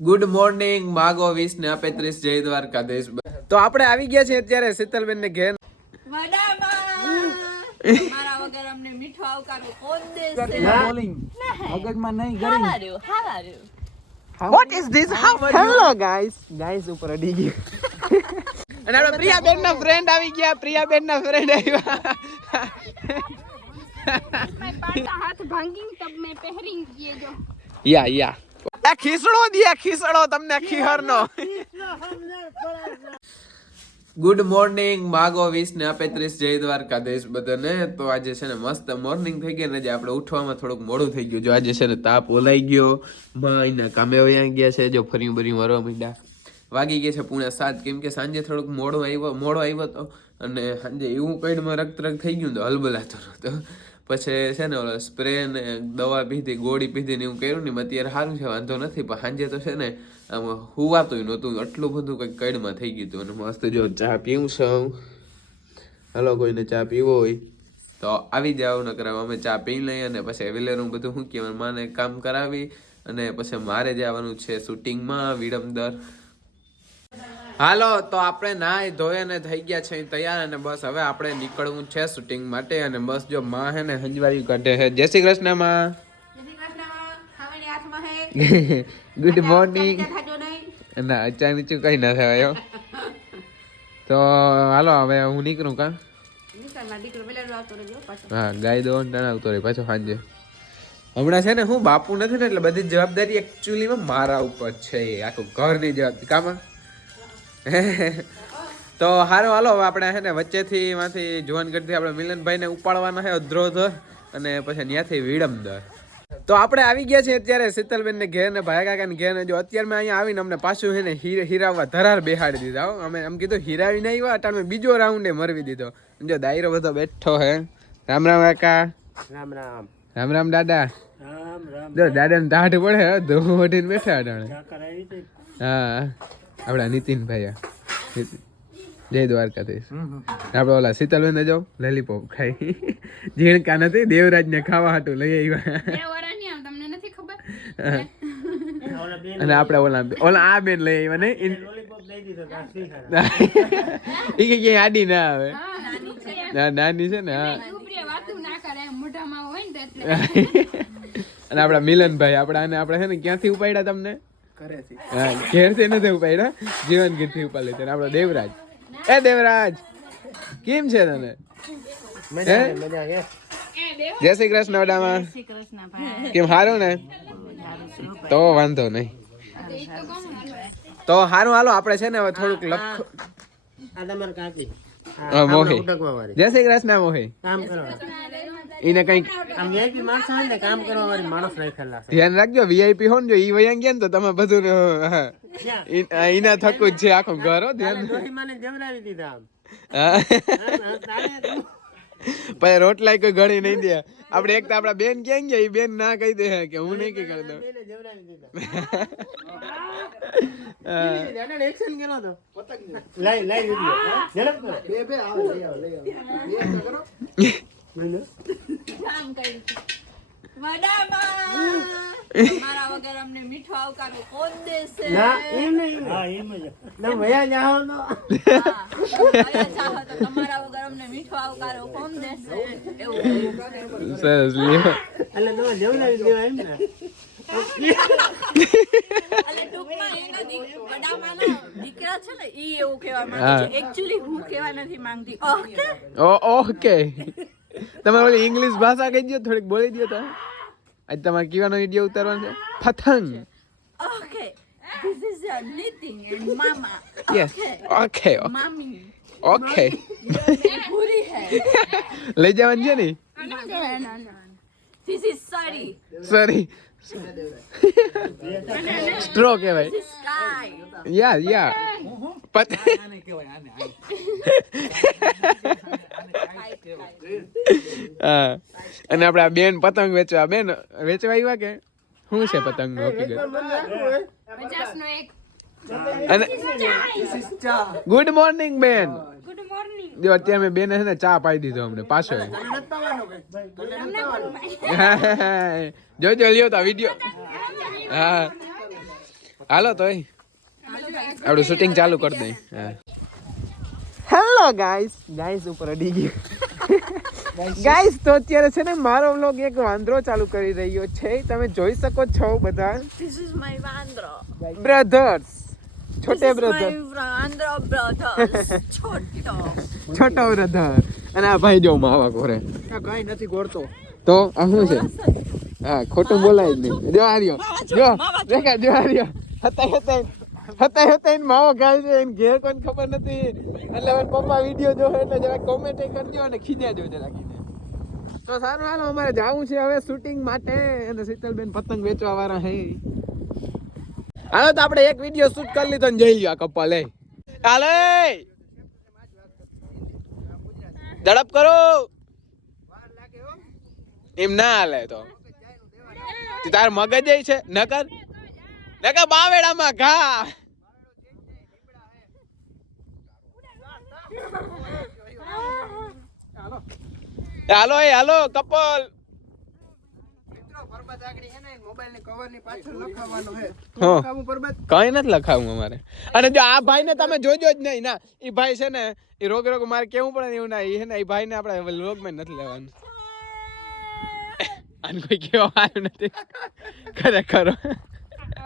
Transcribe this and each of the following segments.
Good morning માગો 20 ને આપે 30 જય દ્વારકાધીશ. તો આપણે આવી ગયા છીએ અત્યારે શીતલબેન ને ઘેર. મારા વગર અમને મીઠો આવકારો કોણ દેશે? મગજમાં નહીં ગરી. What is this? How are you? Hello guys ઉપર અડી ગયું. અને આપણે પ્રિયાબેન ના ફ્રેન્ડ આવી ગયા. પ્રિયાબેન ના ફ્રેન્ડ આવ્યા. हाथ भांगी तब मैं पहरिंग किए जो યા આ ખીસડો દિયા ખીસડો તમને ખીહરનો. ગુડ મોર્નિંગ માગો 20 ને આપે 30 જય દ્વારકાધીશ બધાને. તો આજે છે ને મસ્ત મોર્નિંગ થઈ ગઈ ને આજે આપણે ઉઠવામાં થોડુંક મોડું થઈ ગયું. જો આજે છે ને તાપ ઓલાઈ ગયો. ભાઈના કામે વયા ગયા છે. જો ફરી વરવા માંડ્યા. વાગી ગયા છે 7:30 કેમ કે સાંજે થોડુંક મોડો આવ્યો તો અને સાંજે એવું પેટમાં રક્ત થઈ ગયું તો હલબલાતો નતો. પછી છે ને ઓલો સ્પ્રે ને દવા પીધી, ગોળી પીધી ને એવું કર્યું ને અત્યારે સારું છે, વાંધો નથી. પણ સાંજે તો છે ને આમ હુવાતું નહોતું, આટલું બધું કંઈક કડમાં થઈ ગયું હતું. અને મસ્ત જો ચા પીવું છું. હલો કોઈને ચા પીવો હોય તો આવી જાવ. ન કરાવ અમે ચા પી લઈએ અને પછી વેલેરું બધું શું કહેવાય માને કામ કરાવી અને પછી મારે જવાનું છે શૂટિંગમાં વિડમદર. હાલો તો આપણે નાઈ ધોઈ અને થઈ ગયા છે તૈયાર અને બસ હવે આપણે નીકળવું છે શૂટિંગ માટે. અને બસ જો માં હે ને હંજવારી કાઢે છે. જય શ્રી કૃષ્ણ માં. Good morning. ના અચાનક કઈ ના થવાય. તો હાલો હવે હું નીકળું કા. હા ગાય દો આવતો રહે પાછો સાંજે. હમણાં છે ને હું બાપુ નથી ને એટલે બધી જવાબદારી એકચ્યુઅલીમાં મારા ઉપર છે. આખું ઘરની જવાબદારી કામાં. તો હારો હાલો હવે આપણે છે ને વચ્ચેથી માંથી જુવાનગઢથી આપણે મિલનભાઈ ને ઉપાડવાના છે અધ્રોધર અને પછી ત્યાંથી વિડમદર. તો આપણે આવી ગયા છીએ અત્યારે શીતલબેન ને ઘેર ને ભાઈ કાકા ને ઘેર ને. જો અત્યારે મેં અહીંયા આવીને અમને પાછું છે ને હીરાવવા ધરાર બેહાડી દીધા. અમે એમ કીધું હીરાવી નહીં આવ્યા અટાણે બીજો રાઉન્ડ મરવી દીધો. જો દાયરો બધો બેઠો હે. રામ રામ કાકા. રામ રામ. રામ રામ દાદા. રામ રામ. જો દાદા ને ટાઢ પડે ધો વટીને બેઠા અટાણે. હા આપડા નીતિનભાઈ જય દ્વારકાધીશ. આપડે ઓલા શીતલબેન જાવ લેલીપોપ ખાઈ ઝીણકા નથી દેવરાજ ને ખાવા હાટું લઈ આવ્યા. તમને નથી ખબર. અને આપડે ઓલા આ બેન લઈ આવ્યા ને એ કે આડી ના આવે. નાની છે ને. હા અને આપડા મિલનભાઈ આપડા છે ને ક્યાંથી ઉપાડ્યા તમને? હા ઘેરથી નથી ઉપાડ્યા, જીવનગીર થી ઉપાડી લીધા. આપડો દેવરાજ. એ દેવરાજ કેમ છે તને? જય શ્રી કૃષ્ણ વડામાં. કેમ હારું ને? તો વાંધો નહીં. તો હારું હાલો આપણે છે ને હવે થોડુંક મોહી. જય શ્રી કૃષ્ણ મોહી. એને કઈક કામ કરવા વાળી માણસ રાખેલા છે. ધ્યાન રાખજો વીઆઈપી હો ને જો ઈ વયા ગયા ને તો તમે બધું એના થકું જ છે આખું ઘર. હો ધ્યાન જમરાવી દીધા. પછી રોટલા કોઈ ઘડી નહીં દે. આપડે એક તો આપડા બેન ક્યાં ગયા એ બેન ના કહી દે કે હું નહીં કઈ કરી દઉં. મારા વગર અમને મીઠો આવકારો કોણ દેશે? તમારા વગર અમને મીઠો આવકારો કોણ દેશે? સરસ લ્યો. દીકરા છે ને ઈ એવું કહેવા માંગે છે. એકચ્યુઅલી હું કહેવા નથી માંગતી. ઓકે તમે ઓલી ઇંગ્લિશ ભાષા કહી દો, થોડીક બોલી દો તો. આજ તમારે કીવાનો વિડિયો ઉતારવાનો છે પતંગ. Okay, this is your knitting and mama. Yes. Okay. Mommy. Okay. પૂરી હે. લઈ જવાની છે ને? This is sorry. Sorry. Straw કહેવાય. This is sky. યા અને આપડા બેન પતંગ વેચવા આવ્યા કે શું છે પતંગ નો? અને ગુડ મોર્નિંગ બેન. જો અત્યારે મેં બેન છે ને ચા પાઈ દીધો અમને પાછો. જોજો લ્યો તો વિડીયો. હા હાલો તો આપણું શૂટિંગ ચાલુ કરી દઈ. હેલો ગાઈસ ઉપર અડી ગયું ગાઈસ. તો અત્યારે છે ને મારો વ્લોગ એક વાંદરો ચાલુ કરી રહ્યો છે. તમે જોઈ શકો છો બધા. This is my વાંદરો. બ્રધર્સ, છોટે બ્રધર, વાંદરો brothers. છોટો બ્રધર. અને આ ભાઈ જો માવા કોરે કઈ નથી ગોળતો. તો આ શું છે? હા, ખોટું બોલાય જ નહીં. જો આર્યો, જો દેખા, જો આર્યો હતા માવો ખાય છે. એને ઘેર કોઈને ખબર નથી એટલે હવે પપ્પા વિડીયો જોવે એટલે જરા કોમેન્ટ કરજો અને ખીજાજો જરા. તો સારું, હાલો અમારે જવું છે હવે શૂટિંગ માટે. અને શીતલબેન પતંગ વેચવા વાળા હે. હાલો તો આપણે એક વિડીયો શૂટ કરી લીધો ને જઈ લ્યો આ કપલ. હાલો ઝડપ કરો. એમ ના હાલે તો તાર મગજ છે. નકર બાવેડામાં ઘા. હાલો હાલો કપલ. કઈ નથી લખાવું અમારે. અને જો આ ભાઈ ને તમે જોજો જ નહીં ના. એ ભાઈ છે ને એ રોગ મારે કેવું પડે ને એવું ના. એ ને એ ભાઈ ને આપણે લોગ માં નથી લેવાનું. અને કોઈ કેવા આવ્યું નથી ખરેખર.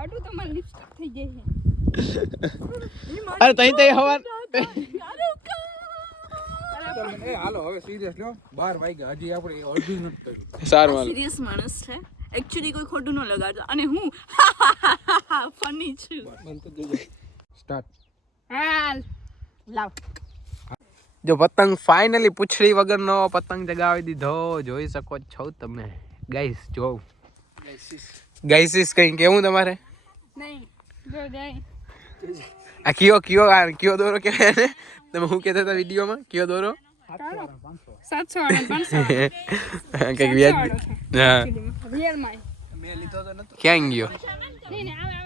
આડું તો મારી લિપસ્ટિક થઈ ગઈ છે. અરે તઈ હવાર હાલો હવે સિરિયસ લો. 12 વાગ્યા હજી આપણે અડધી નથી કર્યું. સારું હાલો. સિરિયસ માણસ છે. એકચ્યુઅલી કોઈ ખોટું ન લગાડતો. અને હું ફની છું. સ્ટાર્ટ. હાલ લાવ. જો પતંગ ફાઇનલી પૂછડી વગરનો પતંગ જગાવી દીધો. જોઈ શકો છો તમે ગાઈસ. જો ગાઈસીસ કઈ કેવું તમારે? નહીં જો જાય. આ કયો દોરો કહેવાય ને? તમે શું કહેતા હતા વિડીયોમાં? કયો દોરો? 700 અને 500 કઈક વ્યાજ. હા, રિયલ માં મેં લીધો તો નતો. ક્યાં ગયો? નહીં ને આવે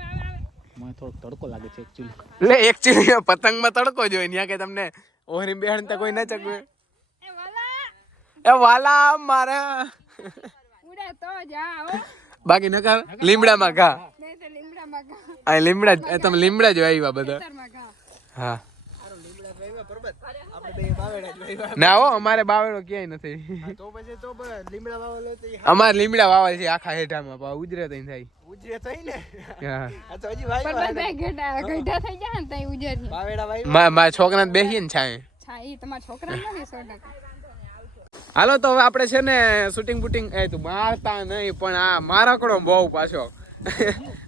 મને થોડો તડકો લાગે છે એકચ્યુઅલી. લે એકચ્યુઅલી પતંગમાં તડકો જોઈએ. ત્યાં કે તમને ઓહરી બેહણ તો કોઈ ના ચકવે. એ વાલા મારા ઉડે તો જાઓ. બાકી નકા લીમડામાં ઘા. નહીં તો લીમડામાં ગા. આ લીમડા તમે લીમડા જ આવ્યા બધા. ખેતરમાં ગા. હા આપણે બે બાવેડા જ વાવ્યા. ના હો, અમારે બાવેડો ક્યાંય નથી. તો પછી તો લીમડા વાવેલો તો અમારે લીમડા વાવા છે આખા હેઠામાં. પા ઉજરે તઈ થાય. ઉજરે થઈ ને. હા, આ તો હજી પણ વાવ્યા. બધા ગઢા થઈ જાય ને તઈ ઉજરી. બાવેડા વાવ્યા. મારા છોકરા બેસીએ ને છાંય. છા ઈ તમારા છોકરા નથી 100%. હાલો તો હવે આપણે છે ને શૂટિંગ બુટિંગ તું મારતા નહીં પણ આ મારકડો બહુ પાછો.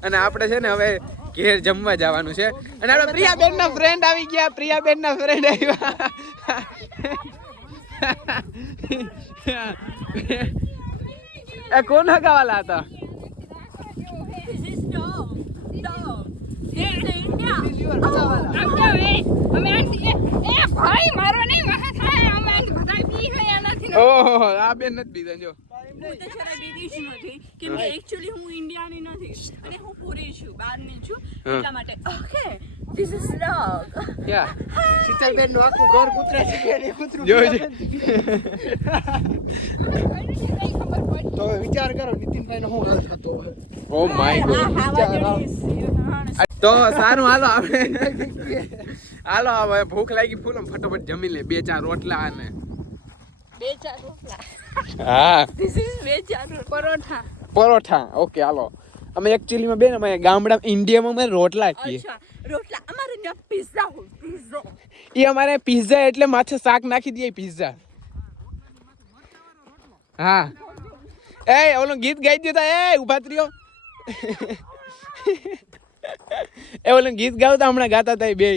અને આપણે છે ને હવે ઘેર જમવા જવાનું છે. અને આપણે પ્રિયાબેન ના ફ્રેન્ડ આવી ગયા. પ્રિયાબેન ના ફ્રેન્ડ આવ્યા. એ કોણ હગાવાલા હતા? This is dog. This is India. આવજો એ અમે આંટી એ ભાઈ મારો નહીં વાહ થાય. અમે આંટી બધા પી ગયા નથી. ઓહો, આ બેન નથી બીજા જો. હું તો જરા વિદેશી નથી કેમ કે એકચ્યુઅલી હું ઇન્ડિયાની નથી અને હું પૂરી છું બહારની છું એટલા માટે. Okay this is dog. Yeah શીતલબેન નું આખું ઘર કૂતરા છે ને કૂતરું. જોજો. તો હવે વિચાર કરો નીતિનભાઈ નો શું હાલ થતો હોય. Oh my God. તો સારું હાલો આપણે હાલો હવે ભૂખ લાગી ફૂલ. ફટાફટ જમી લે 2-4 રોટલા અને 2-4 રોટલા. હા this is 2-4 paratha. Paratha. Okay હાલો. અમે એકચ્યુઅલી માં બેન અમે ગામડા ઇન્ડિયામાં અમે રોટલા કહીએ. અચ્છા રોટલા. અમારે ત્યાં પિઝા હોય. પિઝા એ અમારે પિઝા એટલે માથે શાક નાખી દઈએ પિઝા. હા એ ઓલું ગીત ગાઈ દીધા. એ ઉભા ત્રીઓ. એ ઓલું ગીત ગાવતા હમણાં ગાતા હતા બે.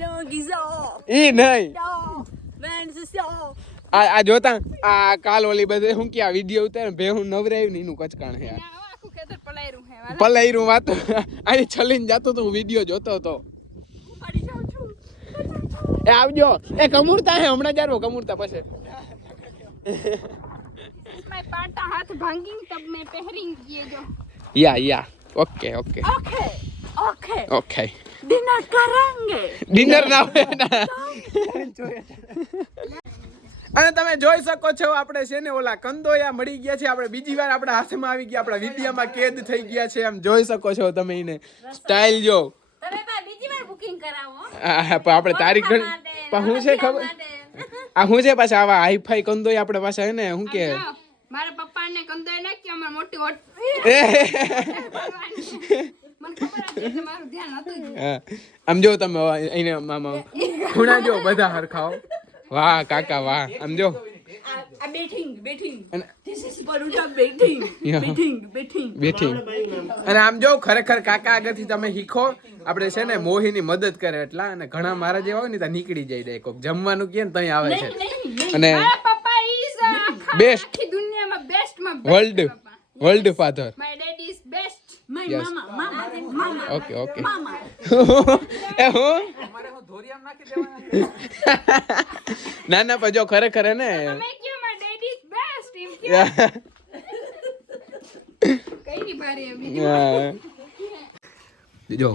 લો ગીઝા ઈ નહીં નો મેન સો આ જોતા આ કાલ ઓલી બધે હું કે આ વિડિયો ઉતાર ભે હું નવરાયું ને એનું કચકાણ હે. આખું ખેતર પલાયરું હે વાલા. પલાયરું વાત અહીં છલીને જાતો તો હું વિડિયો જોતો હતો. પડી જાઉં છું. એ આવજો. એ કમુરતા હે હમણાં જારવો કમુરતા પછી. मैं पाटा हाथ भांगी तब मैं पहरेंगी ये जो yeah okay okay okay okay. Dinner કરેંગે. ડિનર ના હોય ના. અને તમે જોઈ શકો છો આપણે છે ને ઓલા કંદોયા મળી ગયા છે, આપણે બીજી વાર આપણા હાથમાં આવી ગયા, આપણા વિડિયામાં કેદ થઈ ગયા છે. આમ જોઈ શકો છો તમે એને સ્ટાઇલ જો. તમે બા બીજી વાર બુકિંગ કરાવો. પણ આપણે તારીખ પણ હું છે ખબર આ હું છે પાછા આવા હાઈફાઈ કંદોયા આપણે પાછા હે ને હું કે મારા પપ્પાને કંદોય નાખ્યો અમાર મોટી હોટ મને ખબર હતી એટલે મારું ધ્યાન હતું જ. આમ જો તમે એને મામા ખૂણા જો બધા હરખાઓ. વાહ કાકા વાહ. આમ જો આ બેઠિંગ અને ધીસ ઇઝ પરોઠા બેઠિંગ. અને આમ જો ખરેખર કાકા આગળથી તમે શીખો. આપણે છે ને મોહીની મદદ કરે એટલા, અને ઘણા મારા જેવા હોય ને ત્યાં નીકળી જાય કોક જમવાનું કે ને ત્યાં આવે છે. અને મારા પપ્પા ઇઝ Best. આખી દુનિયામાં બેસ્ટમાં world father. My dad is best. My Yes. mama. Okay okay. Mama. એ હું અમારે હું ધોરિયામ નાખી દેવાના. ના ના પણ જો ખરેખર હે ને તમે કયો માય ડેડ ઇઝ બેસ્ટ એમ કયો કઈ ની બારી બીજું જો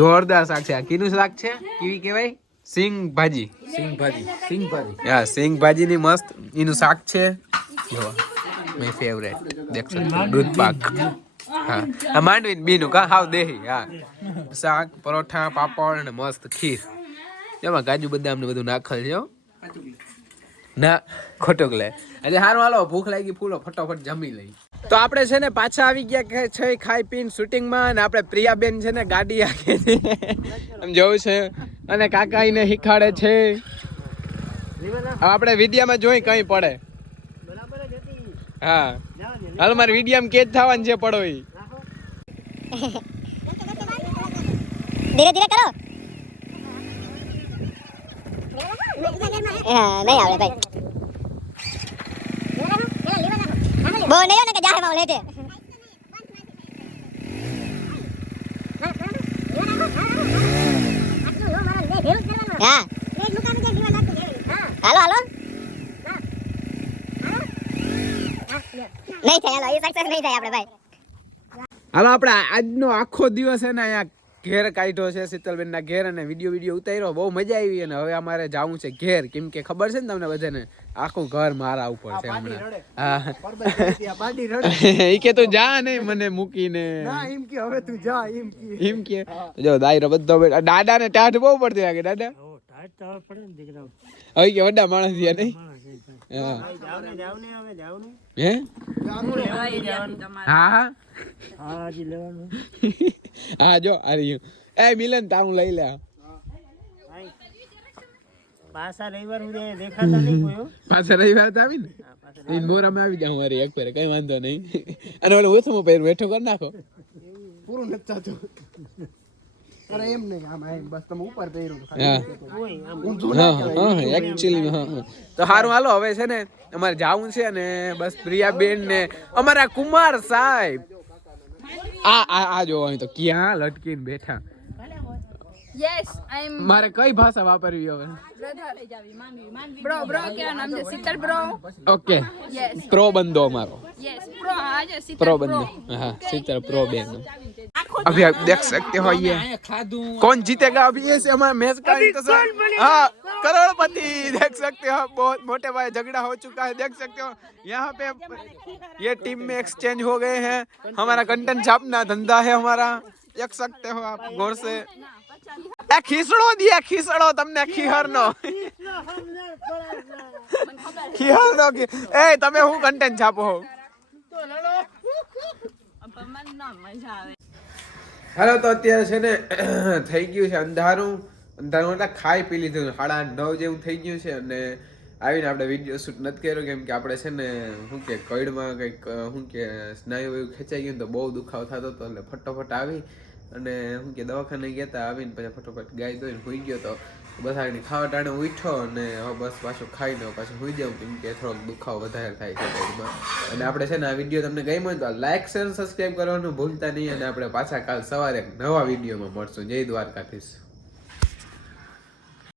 જોરદાર શાક છે. આ કીનું શાક છે? કેવી કહેવાય? સિંગ ભાજી. સિંગ ભાજી. હા સિંગ ભાજીની મસ્ત એનું શાક છે. જો માય ફેવરેટ. દેખશો દૂધ પાક. હા આ માંડવીન બીનું કા હાવ દેહી. હા શાક, પરોઠા, પાપડ અને મસ્ત ખીર. એમાં કાજુ બદામ ને બધું નાખેલ છે હો. ના ખોટું લે. એટલે હારું હાલો ભૂખ લાગી ફૂલો ફટાફટ જમી લઈ. તો આપણે છે ને પાછા આવી ગયા છે ખાઈ પીને શૂટિંગમાં, અને આપણે પ્રિયાબેન છે ને ગાડી આખે છે આમ જોવું છે, અને કાકા એને શીખાડે છે. આપણે વિડિયામાં જોઈ કઈ પડે. હા હાલ મારે વિડિયામાં કેદ થવાનું છે પડો ઈ. ધીરે ધીરે કરો. નહીં આવડે ભાઈ. બહુ નહીં ને કે જાહે માં લેતે. હા હાલો હાલો. નહીં થાય હાલો, એ સક્સેસ નહીં થાય આપણે ભાઈ. હાલો આપણે આજનો આખો દિવસ છે ને અહીંયા ઘેર કાઢ્યો છે શીતલબેન ના ઘેર, અને વિડીયો ઉતાર્યો. બહુ મજા આવી. અને હવે અમારે જવું છે ઘેર, કેમ કે ખબર છે ને તમને બધાને આખું ઘર મારા ઉપર છે હમણાં. હા ઈ કે તું જા નહીં મને મૂકીને. એમ કે જો દાયરો બધો દાદા ને ટાઢ બહુ પડતી લાગે. દાદા હવે કે વડા માણસ થયા નહીં. હે હા હા જો આ રહ્યું. એ મિલન તારું લઈ લે. પાછા રવિવાર સુધી દેખાતા નહીં કોઈ. પાછા રવિવાર તો આવી ને મોરામાં આવી જાઉં મારી એક ફેરે, કઈ વાંધો નહીં. અને ઓલો ઓછું પહેર બેઠો કરી નાખો. પૂરું નથી થતું. અરે એમ નહીં, આમ બસ તમે ઉપર પહેર્યું. હા એકચ્યુઅલી હા. તો સારું હાલો હવે છે ને અમારે જાવું છે, અને બસ પ્રિયાબેન ને અમારા કુમાર સાહેબ આ જો અહીં તો ક્યાં લટકીને બેઠા. યસ આઈ એમ મારે કઈ ભાષા વાપરવી હવે? બ્રો क्या नाम है? शीतल ब्रो. ઓકે यस પ્રો બંદો અમારો. यस प्रो आज शीतल प्रो ब्रो. बंदो. हाँ शीतल प्रो बेन. अभी आप देख सकते हो ये कौन जीतेगा अभी ये से हमारा मैच का इंतजार. हाँ करोड़पति देख सकते हो. बहुत मोटे भाई झगड़ा हो चुका है. देख सकते हो यहाँ पे ये टीम में एक्सचेंज हो गए हैं. हमारा कंटेंट छापना धंधा है हमारा. देख सकते हो आप गौर से. ए खीसड़ो दिया खीसड़ो તમને ખીહરનો ખીહરનો કે એ તમે હું કન્ટેન્ટ છાપો હો. હાલો તો અત્યારે છે ને થઈ ગયું છે અંધારું એટલે ખાઈ પી લીધું. 9:30 જેવું થઈ ગયું છે, અને આવીને આપણે વિડીયો શૂટ નથી કર્યો, કેમ કે આપણે છે ને શું કે કઈડમાં કંઈક શું કે સ્નાયુ એવું ખેંચાઈ ગયું તો બહુ દુખાવો થતો હતો. એટલે ફટોફટ આવી અને શું કે દવાખાને ગયા હતા. આવીને પછી ફટોફટ ગાય ધોઈને સુઈ ગયો તો બસ આગળ ખાવા ટાણે ઉઠ્યો, અને હવે બસ પાછું ખાઈને પાછું સુઈ જાઉં, કેમ કે થોડોક દુખાવો વધારે થાય છે પેટમાં. અને આપણે છે ને આ વિડીયો તમને ગમ્યો હોય તો લાઈક શેર સબસ્ક્રાઈબ કરવાનું ભૂલતા નહીં, અને આપણે પાછા કાલ સવારે નવા વિડીયોમાં મળશું. જય દ્વારકાધીશ.